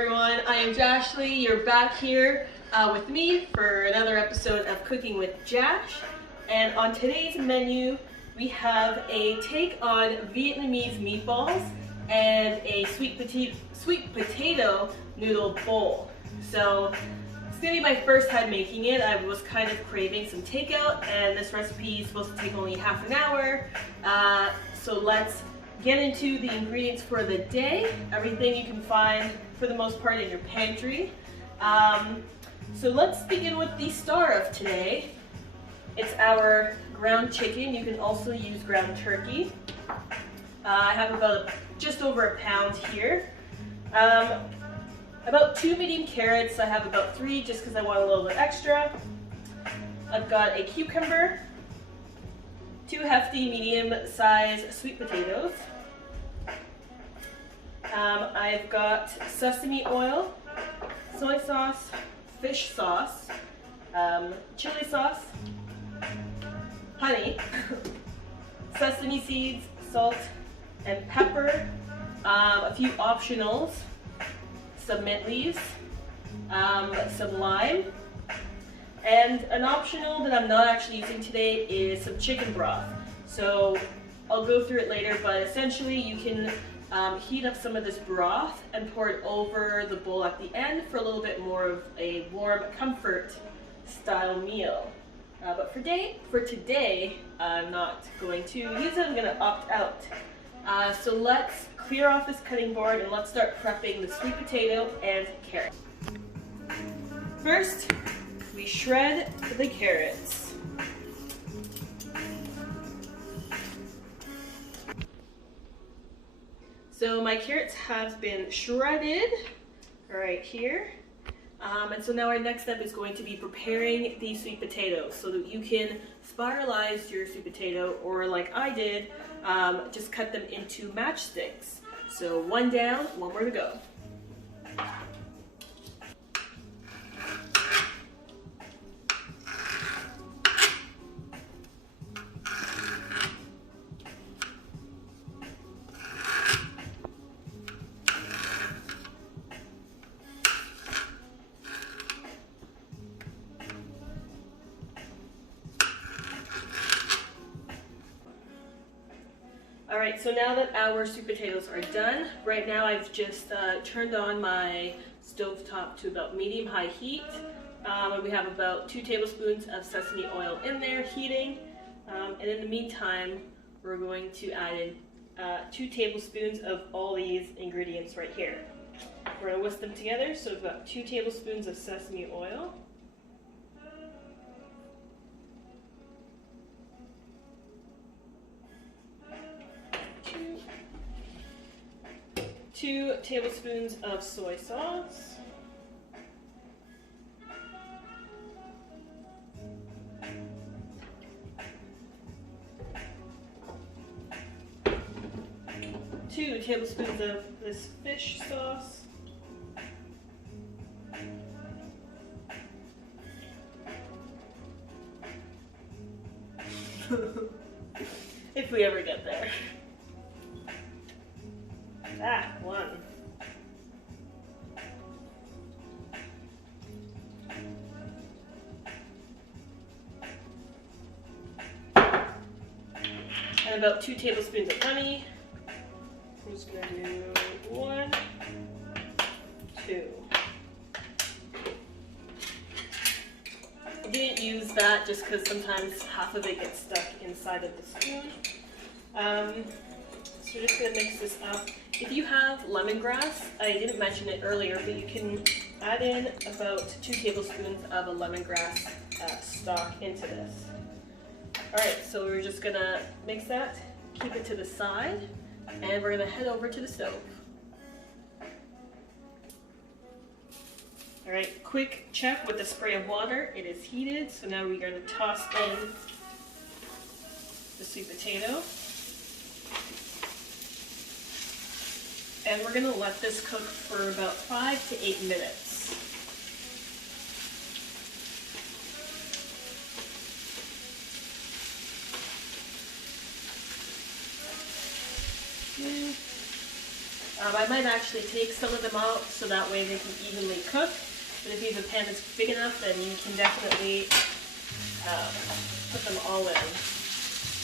everyone, I am Jashley. You're back here with me for another episode of Cooking with Jash. And on today's menu, we have a take on Vietnamese meatballs and a sweet potato noodle bowl. So it's gonna be my first time making it. I was kind of craving some takeout, and this recipe is supposed to take only half an hour. So let's get into the ingredients for the day. Everything you can find for the most part in your pantry. So let's begin with the star of today. It's our ground chicken. You can also use ground turkey. I have about just over a pound here. About 2 medium carrots. I have about 3 just because I want a little bit extra. I've got a cucumber, 2 hefty medium-sized sweet potatoes. I've got sesame oil, soy sauce, fish sauce, chili sauce, honey, sesame seeds, salt, and pepper, a few optionals, some mint leaves, some lime, and an optional that I'm not actually using today is some chicken broth. So I'll go through it later, but essentially you can heat up some of this broth and pour it over the bowl at the end for a little bit more of a warm comfort style meal. But for today, I'm not going to use it. I'm going to opt out. So let's clear off this cutting board and let's start prepping the sweet potato and carrot. First, we shred the carrots. So my carrots have been shredded right here. And so now our next step is going to be preparing the sweet potatoes so that you can spiralize your sweet potato, or like I did, just cut them into matchsticks. So 1 down, 1 more to go. Alright, so now that our sweet potatoes are done, right now I've just turned on my stovetop to about medium-high heat. And we have about 2 tablespoons of sesame oil in there heating. And in the meantime, we're going to add in 2 tablespoons of all these ingredients right here. We're going to whisk them together, so we've got 2 tablespoons of sesame oil. 2 tablespoons of soy sauce, 2 tablespoons of this fish sauce, if we ever get there. 1. And about 2 tablespoons of honey. I'm just going to do 1, 2. I didn't use that just because sometimes half of it gets stuck inside of the spoon. So we're just going to mix this up. If you have lemongrass, I didn't mention it earlier, but you can add in about 2 tablespoons of a lemongrass stalk into this. Alright, so we're just going to mix that, keep it to the side, and we're going to head over to the stove. Alright, quick check with a spray of water. It is heated, so now we're going to toss in the sweet potato. And we're going to let this cook for about 5 to 8 minutes. I might actually take some of them out so that way they can evenly cook. But if you have a pan that's big enough, then you can definitely put them all in.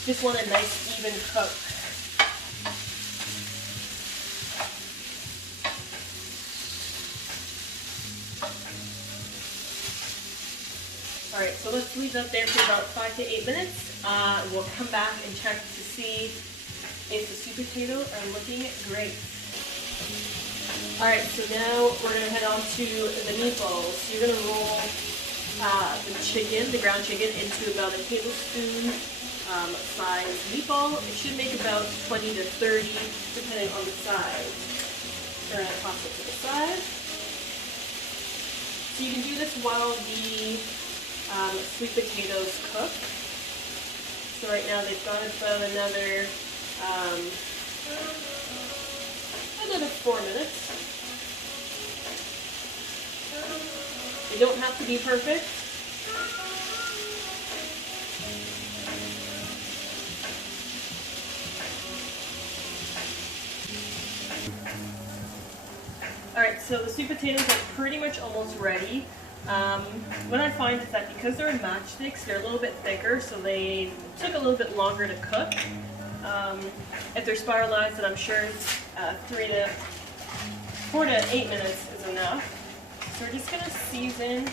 Just want a nice even cook. Alright, so let's leave that there for about 5 to 8 minutes. We'll come back and check to see if the sweet potatoes are looking great. Alright, so now we're going to head on to the meatballs. You're going to roll the ground chicken, into about a tablespoon size meatball. It should make about 20 to 30, depending on the size. We're going to toss it to the side. So you can do this while the sweet potatoes cook. So right now they've gone about another 4 minutes. They don't have to be perfect. Alright, so the sweet potatoes are pretty much almost ready. What I find is that because they're in matchsticks, they're a little bit thicker, so they took a little bit longer to cook. If they're spiralized, then I'm sure 4 to 8 minutes is enough. So we're just going to season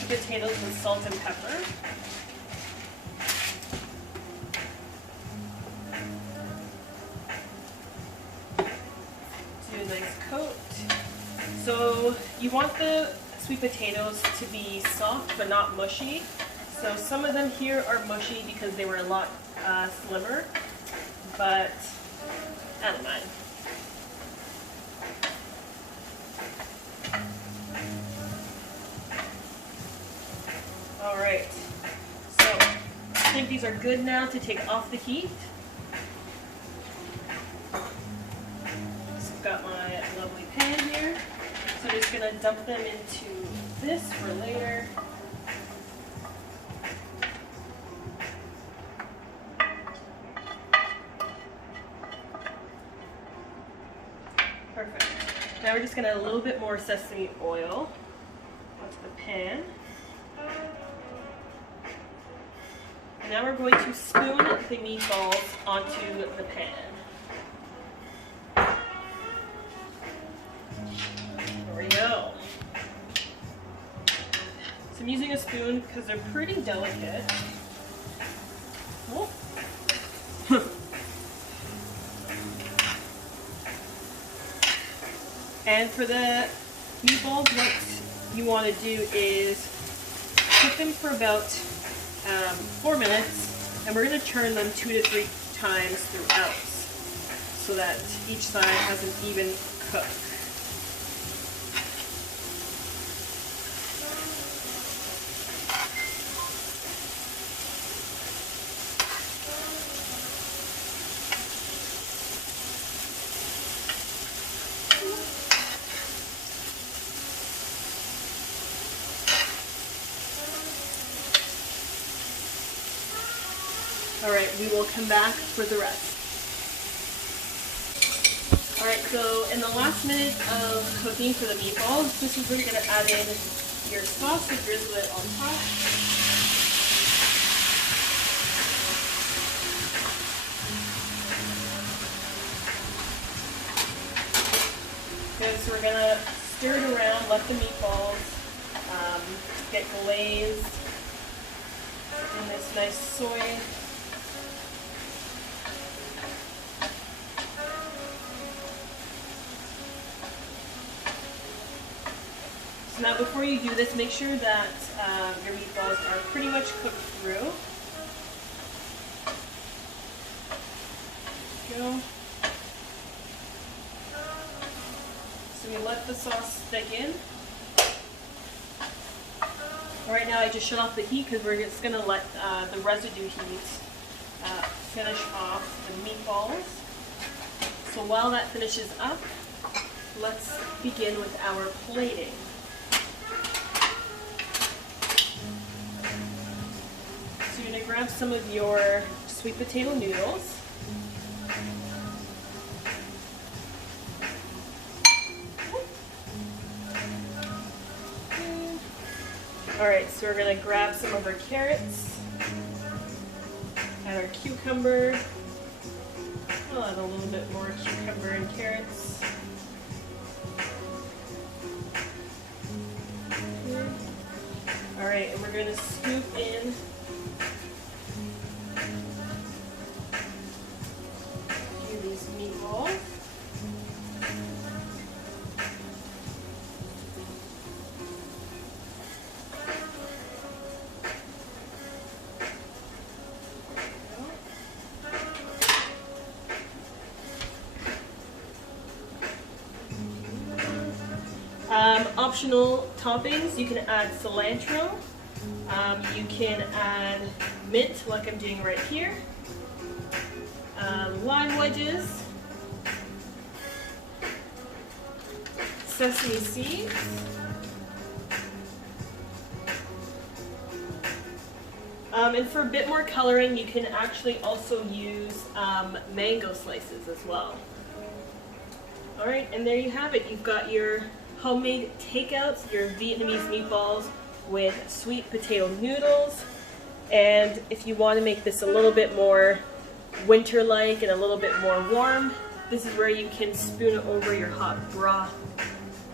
the potatoes with salt and pepper. Do a nice coat. So you want the sweet potatoes to be soft but not mushy. So some of them here are mushy because they were a lot slimmer, but I don't mind. Alright, so I think these are good now to take off the heat. So I've got my lovely pan here. So I'm just going to dump them into this for later. Perfect. Now we're just going to add a little bit more sesame oil onto the pan. And now we're going to spoon the meatballs onto the pan. There we go. So I'm using a spoon because they're pretty delicate. Oh. And for the meatballs, what you want to do is cook them for about 4 minutes, and we're going to turn them 2 to 3 times throughout so that each side has an even cook. Alright, we will come back for the rest. Alright, so in the last minute of cooking for the meatballs, this is where you're going to add in your sauce to drizzle it on top. Okay, so we're going to stir it around, let the meatballs get glazed in this nice soy. So now before you do this, make sure that your meatballs are pretty much cooked through. Go. So we let the sauce thicken. Right now I just shut off the heat because we're just going to let the residue heat finish off the meatballs. So while that finishes up, let's begin with our plating. So you're going to grab some of your sweet potato noodles. Alright, so we're going to grab some of our carrots, add our cucumber. I'll add a little bit more cucumber and carrots. Alright, and we're going to scoop in these meatballs. Optional toppings, you can add cilantro, you can add mint like I'm doing right here, lime wedges, sesame seeds, and for a bit more coloring you can actually also use mango slices as well. Alright, and there you have it. You've got your homemade takeouts, your Vietnamese meatballs with sweet potato noodles. And if you want to make this a little bit more winter-like and a little bit more warm, this is where you can spoon it over your hot broth,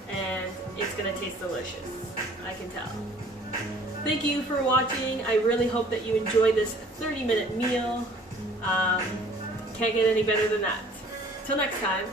and it's going to taste delicious, I can tell. Thank you for watching. I really hope that you enjoyed this 30-minute meal. Can't get any better than that. Till next time.